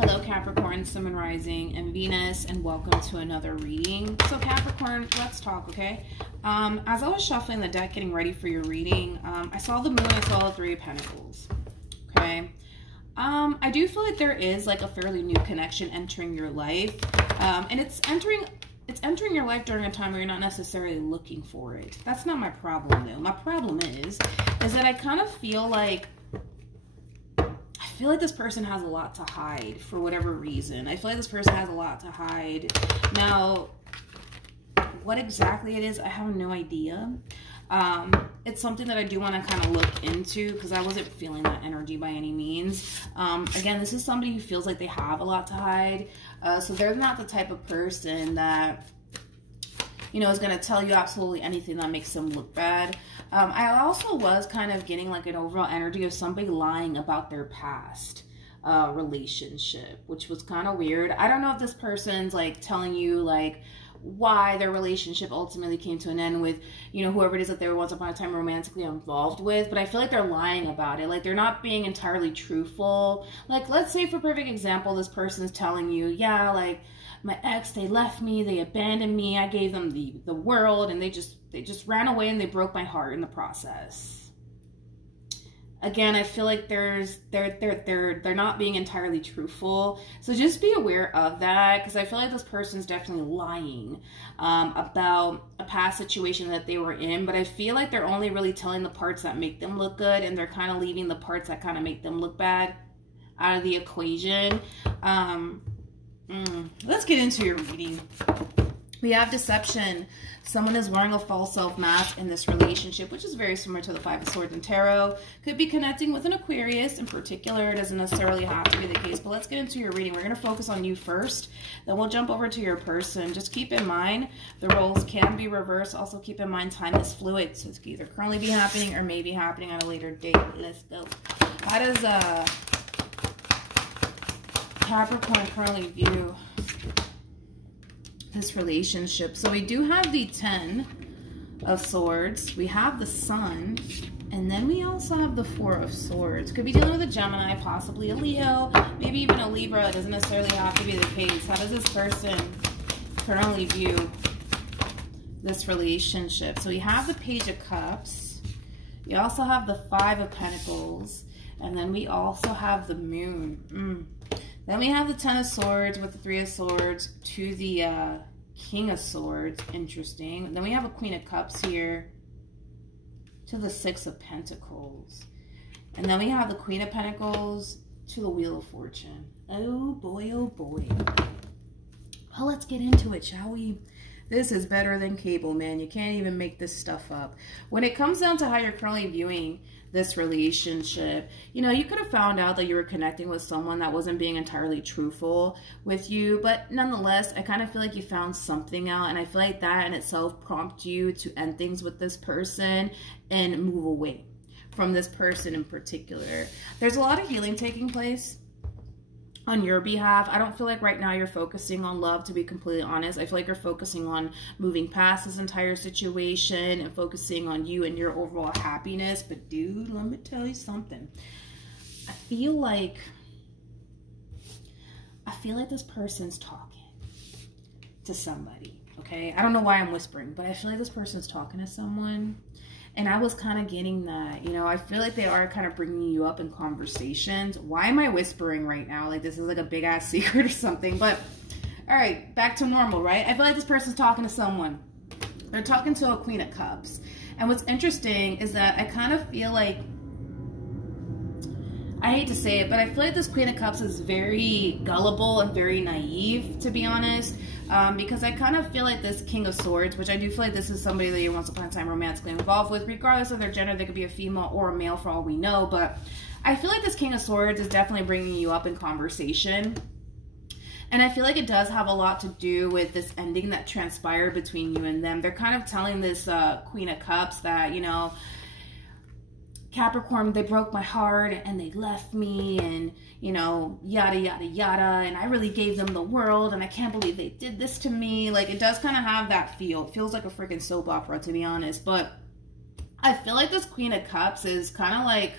Hello Capricorn, Sun and Rising, and Venus, and welcome to another reading. So Capricorn, let's talk, okay? As I was shuffling the deck, getting ready for your reading, I saw the Moon, I saw the Three of Pentacles, okay? I do feel like there is like a fairly new connection entering your life, and it's entering your life during a time where you're not necessarily looking for it. That's not my problem though. My problem is that I kind of feel like this person has a lot to hide for whatever reason. I feel like this person has a lot to hide. Now, what exactly it is, I have no idea. It's something that I do want to kind of look into because I wasn't feeling that energy by any means. Again, this is somebody who feels like they have a lot to hide. So they're not the type of person that, you know, is going to tell you absolutely anything that makes them look bad. I also was kind of getting like an overall energy of somebody lying about their past relationship, which was kind of weird. I don't know if this person's like telling you like why their relationship ultimately came to an end with, you know, whoever it is that they were once upon a time romantically involved with, but I feel like they're lying about it. Like they're not being entirely truthful. Like, let's say for perfect example, this person is telling you, yeah, like my ex, they left me, they abandoned me, I gave them the world, and they just ran away and they broke my heart in the process. Again, I feel like they're not being entirely truthful. So just be aware of that, because I feel like this person's definitely lying about a past situation that they were in, but I feel like they're only really telling the parts that make them look good, and they're kind of leaving the parts that kind of make them look bad out of the equation. Let's get into your reading. We have deception. Someone is wearing a false self mask in this relationship, which is very similar to the Five of Swords and Tarot. Could be connecting with an Aquarius in particular. It doesn't necessarily have to be the case, but let's get into your reading. We're going to focus on you first, then we'll jump over to your person. Just keep in mind, the roles can be reversed. Also keep in mind, time is fluid, so it could either currently be happening or may be happening at a later date. Let's go. How does Capricorn currently view this relationship? So we do have the 10 of Swords, we have the Sun, and then we also have the 4 of Swords. Could be dealing with a Gemini, possibly a Leo, maybe even a Libra. It doesn't necessarily have to be the case. How does this person currently view this relationship? So we have the Page of Cups, we also have the 5 of Pentacles, and then we also have the Moon. Then we have the 10 of Swords with the 3 of Swords to the King of Swords. Interesting. Then we have a Queen of Cups here to the 6 of Pentacles. And then we have the Queen of Pentacles to the Wheel of Fortune. Oh boy, oh boy. Well, let's get into it, shall we? This is better than cable, man. You can't even make this stuff up. When it comes down to how you're currently viewing this relationship, you know, you could have found out that you were connecting with someone that wasn't being entirely truthful with you, but nonetheless, I kind of feel like you found something out, and I feel like that in itself prompts you to end things with this person and move away from this person in particular. There's a lot of healing taking place on your behalf. I don't feel like right now you're focusing on love, to be completely honest. I feel like you're focusing on moving past this entire situation and focusing on you and your overall happiness. But dude, let me tell you something. I feel like this person's talking to somebody, okay? I don't know why I'm whispering, but I feel like this person's talking to someone. And I was kind of getting that, you know, I feel like they are kind of bringing you up in conversations. Why am I whispering right now? Like this is like a big ass secret or something. But all right, back to normal, right? I feel like this person's talking to someone. They're talking to a Queen of Cups. And what's interesting is that I kind of feel like, I hate to say it, but I feel like this Queen of Cups is very gullible and very naive, to be honest. Because I kind of feel like this King of Swords, which I do feel like this is somebody that you're once upon a time romantically involved with, regardless of their gender. They could be a female or a male for all we know, but I feel like this King of Swords is definitely bringing you up in conversation. And I feel like it does have a lot to do with this ending that transpired between you and them. They're kind of telling this Queen of Cups that, you know, Capricorn, they broke my heart and they left me and, you know, yada, yada, yada. And I really gave them the world and I can't believe they did this to me. Like, it does kind of have that feel. It feels like a freaking soap opera, to be honest. But I feel like this Queen of Cups is kind of like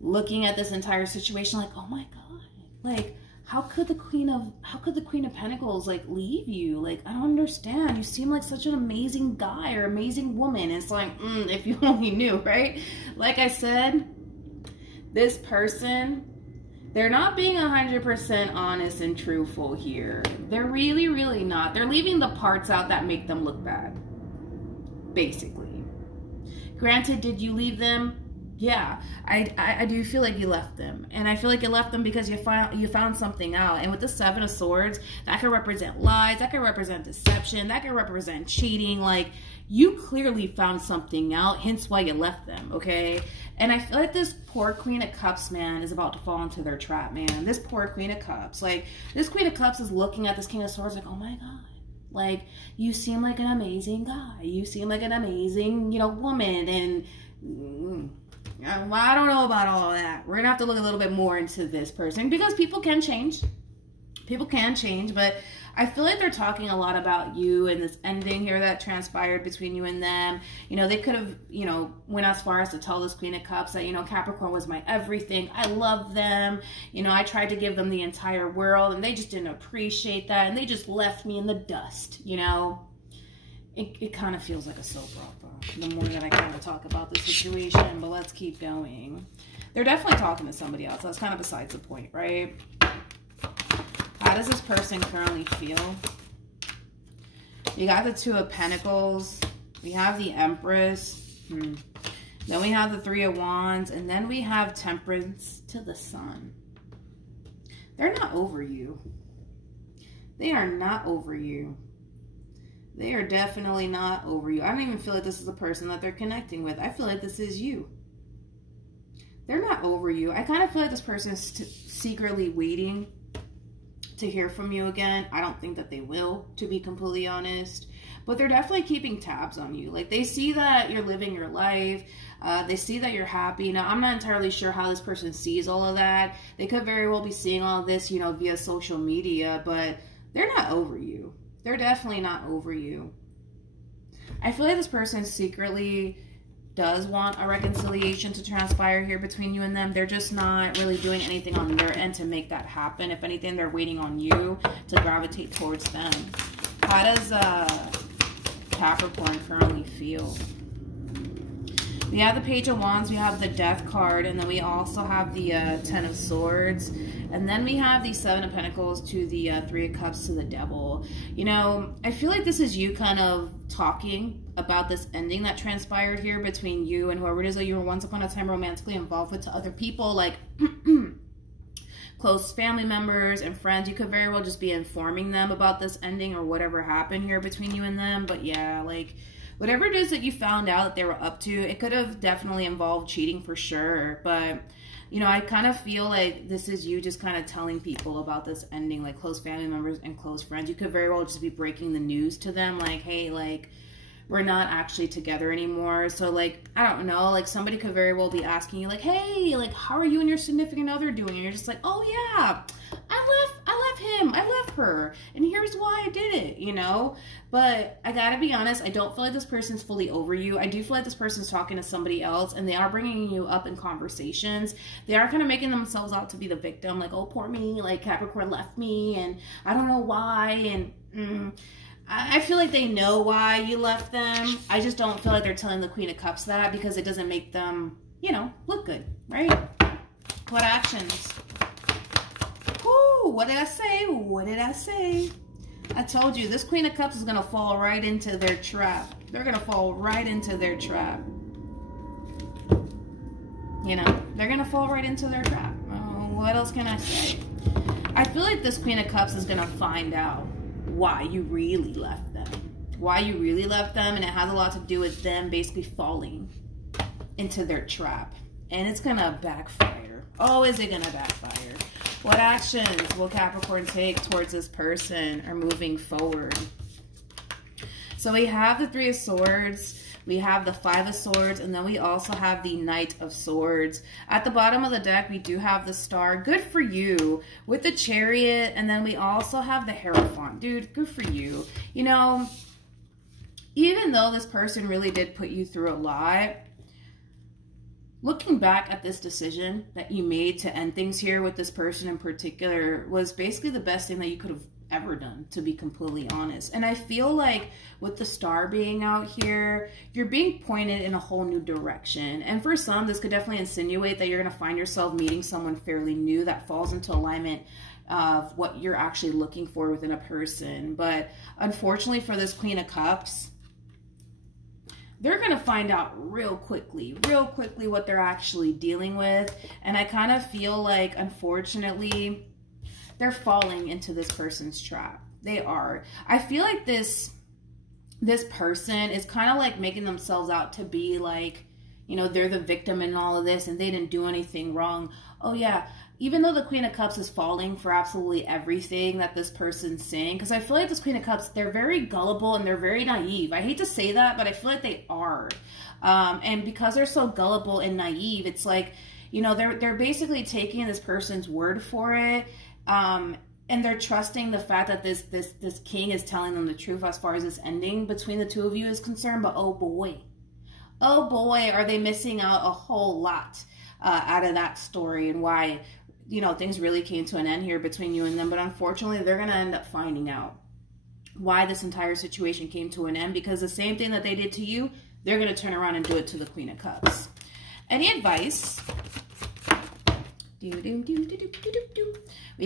looking at this entire situation like, oh my God, like, how could the Queen of Pentacles like leave you? Like, I don't understand. You seem like such an amazing guy or amazing woman. It's like, if you only knew, right? Like I said, this person, they're not being 100% honest and truthful here. They're really, really not. They're leaving the parts out that make them look bad, basically. Granted, did you leave them? Yeah, I do feel like you left them. And I feel like you left them because you found something out. And with the Seven of Swords, that could represent lies, that could represent deception, that could represent cheating. Like, you clearly found something out, hence why you left them, okay? And I feel like this poor Queen of Cups, man, is about to fall into their trap, man. This poor Queen of Cups. Like, this Queen of Cups is looking at this King of Swords like, oh my God. Like, you seem like an amazing guy. You seem like an amazing, woman. And I don't know about all of that. We're going to have to look a little bit more into this person because people can change. People can change, but I feel like they're talking a lot about you and this ending here that transpired between you and them. They could have, went as far as to tell this Queen of Cups that, Capricorn was my everything. I love them. I tried to give them the entire world and they just didn't appreciate that. And they just left me in the dust, It kind of feels like a soap opera the more that I kind of talk about this situation, but let's keep going. They're definitely talking to somebody else. That's kind of besides the point, right? How does this person currently feel? You got the Two of Pentacles. We have the Empress. Then we have the Three of Wands. And then we have Temperance to the Sun. They're not over you. They are not over you. They are definitely not over you. I don't even feel like this is the person that they're connecting with. I feel like this is you. They're not over you. I kind of feel like this person is secretly waiting to hear from you again. I don't think that they will, to be completely honest. But they're definitely keeping tabs on you. Like, they see that you're living your life. They see that you're happy. Now, I'm not entirely sure how this person sees all of that. They could very well be seeing all of this, via social media. But they're not over you. They're definitely not over you. I feel like this person secretly does want a reconciliation to transpire here between you and them. They're just not really doing anything on their end to make that happen. If anything, they're waiting on you to gravitate towards them. How does Capricorn currently feel? We have the Page of Wands, we have the Death card, and then we also have the Ten of Swords. And then we have the Seven of Pentacles to the Three of Cups to the Devil. I feel like this is you kind of talking about this ending that transpired here between you and whoever it is that you were once upon a time romantically involved with to other people, like close family members and friends. You could very well just be informing them about this ending or whatever happened here between you and them. But yeah, like, whatever it is that you found out that they were up to, it could have definitely involved cheating for sure. But, I kind of feel like this is you just kind of telling people about this ending, like close family members and close friends. You could very well just be breaking the news to them, like, hey, like, we're not actually together anymore. So, like, I don't know, like, somebody could very well be asking you, like, hey, like, how are you and your significant other doing? And you're just like, oh, yeah, I left him, I left her, and here's why I did it, But I gotta be honest, I don't feel like this person's fully over you. I do feel like this person's talking to somebody else, and they are bringing you up in conversations. They are kind of making themselves out to be the victim, like, oh, poor me, like, Capricorn left me, and I don't know why, and I feel like they know why you left them. I just don't feel like they're telling the Queen of Cups that, because it doesn't make them, look good, right? What actions? Ooh, what did I say? What did I say? I told you, this Queen of Cups is going to fall right into their trap. They're going to fall right into their trap. They're going to fall right into their trap. What else can I say? I feel like this Queen of Cups is going to find out why you really left them. Why you really left them, and it has a lot to do with them basically falling into their trap. And it's going to backfire. Oh, is it going to backfire? What actions will Capricorn take towards this person or moving forward? So we have the Three of Swords, we have the Five of Swords, and then we also have the Knight of Swords. At the bottom of the deck, we do have the Star. Good for you. With the Chariot, and then we also have the Hierophant. Dude, good for you. Even though this person really did put you through a lot, looking back at this decision that you made to end things here with this person in particular was basically the best thing that you could have ever done, to be completely honest. And I feel like with the star being out here, you're being pointed in a whole new direction. And for some, this could definitely insinuate that you're going to find yourself meeting someone fairly new that falls into alignment of what you're actually looking for within a person. But unfortunately for this Queen of Cups, they're going to find out real quickly what they're actually dealing with. And I kind of feel like, unfortunately, they're falling into this person's trap. They are. I feel like this person is kind of like making themselves out to be like, you know, they're the victim in all of this and they didn't do anything wrong. Oh yeah, even though the Queen of Cups is falling for absolutely everything that this person's saying, because I feel like this Queen of Cups, they're very gullible and they're very naive. I hate to say that, but I feel like they are. And because they're so gullible and naive, it's like, you know, they're basically taking this person's word for it. And they're trusting the fact that this king is telling them the truth as far as this ending between the two of you is concerned. But oh boy, are they missing out a whole lot out of that story, and why, you know, things really came to an end here between you and them. But unfortunately, they're going to end up finding out why this entire situation came to an end, because the same thing that they did to you, they're going to turn around and do it to the Queen of Cups. Any advice? We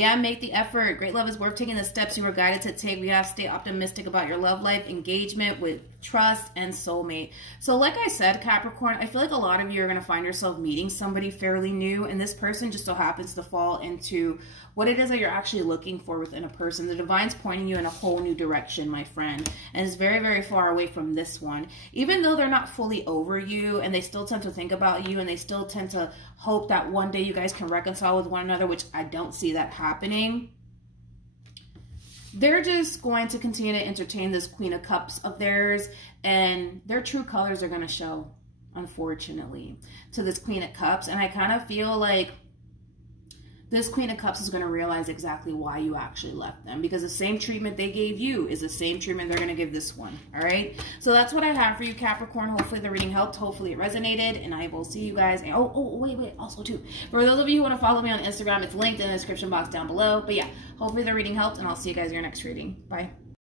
have make the effort. Great love is worth taking the steps you were guided to take. We have stay optimistic about your love life, engagement with trust, and soulmate. So like I said, Capricorn, I feel like a lot of you are going to find yourself meeting somebody fairly new, and this person just so happens to fall into what it is that you're actually looking for within a person. The divine's pointing you in a whole new direction, my friend, and it's very, very far away from this one. Even though they're not fully over you, and they still tend to think about you, and they still tend to hope that one day you guys can reconcile with one another, which I don't see that happening. They're just going to continue to entertain this Queen of Cups of theirs, and their true colors are going to show, unfortunately, to this Queen of Cups. And I kind of feel like this Queen of Cups is going to realize exactly why you actually left them, because the same treatment they gave you is the same treatment they're going to give this one. All right. So that's what I have for you, Capricorn. Hopefully the reading helped. Hopefully it resonated, and I will see you guys. Wait. Also too, for those of you who want to follow me on Instagram, it's linked in the description box down below. But yeah, hopefully the reading helped, and I'll see you guys in your next reading. Bye.